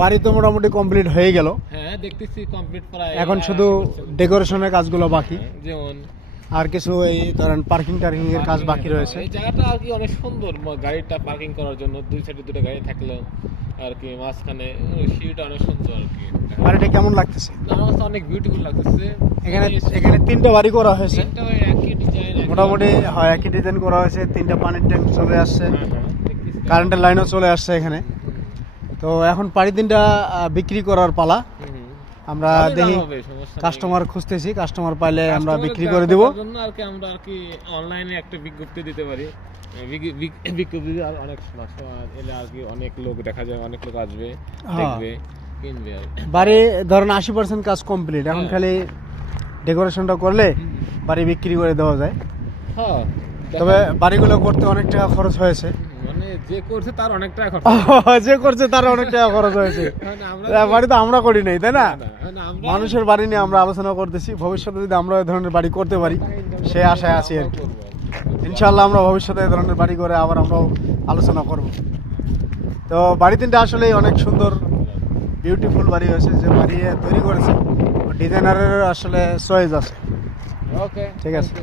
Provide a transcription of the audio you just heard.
বাড়ি তো মোটামুটি কমপ্লিট হয়ে গেল। হ্যাঁ দেখতেছি কমপ্লিট প্রায়। এখন শুধু ডেকোরেশনের কাজগুলো বাকি, যেমন আর কিছু এই ধরেন পার্কিং এর কাজ বাকি রয়েছে। এই জায়গাটা আর কি অনেক সুন্দর, গাড়িটা পার্কিং করার জন্য দুই সাইডে দুটো গাড়ি থাকলো আর কি, মাঝখানে সিঁড়িটা অনেক সুন্দর আর কি। বাড়িটা কেমন লাগতেছে? আমার কাছে অনেক বিউটিফুল লাগতেছে। এখানে তিনটা বাড়ি করা হয়েছে, তিনটা একই ডিজাইন, মোটামুটি হয় একই ডিজাইন করা হয়েছে। তিনটা পানির ট্যাঙ্ক চলে আসছে, কারেন্টের লাইনও চলে আসছে এখানে। তো এখন বাড়ি তিনটা বিক্রি করার পালা। আমরা দেখি, কাস্টমার খুঁজতেছি, কাস্টমার পাইলে আমরা বিক্রি করে দেব। আমরা আর কি অনলাইনে একটা বিজ্ঞপ্তি দিতে পারি, বিজ্ঞপ্তি অনেক এলে আর কি অনেক লোক দেখা যায়, অনেক লোক আসবে, দেখবে, কিনবে। বাড়ি ধরেন 80% কাজ কমপ্লিট, এখন খালি ডেকোরেশনটা করলে বাড়ি বিক্রি করে দেওয়া যায়। হ্যাঁ, তবে বাড়িগুলো করতে অনেক টাকা খরচ হয়েছে। মানে যে করছে তার অনেক টাকা খরচ, যে করছে তার অনেক টাকা খরচ হয়েছে। বাড়ি তো আমরা করি নাই, তাই না? মানুষের বাড়ি নিয়ে আমরা আলোচনা করতেছি। ভবিষ্যতে যদি আমরা এই ধরনের বাড়ি করতে পারি, সে আশায় আছি আর কি। ইনশাআল্লাহ আমরা ভবিষ্যতে এই ধরনের বাড়ি করে আবার আমরাও আলোচনা করব। তো বাড়ি তিনটা আসলে অনেক সুন্দর, বিউটিফুল বাড়ি হয়েছে। যে বাড়ি তৈরি করেছে ডিজাইনারের আসলে চয়েস আছে। ওকে, ঠিক আছে।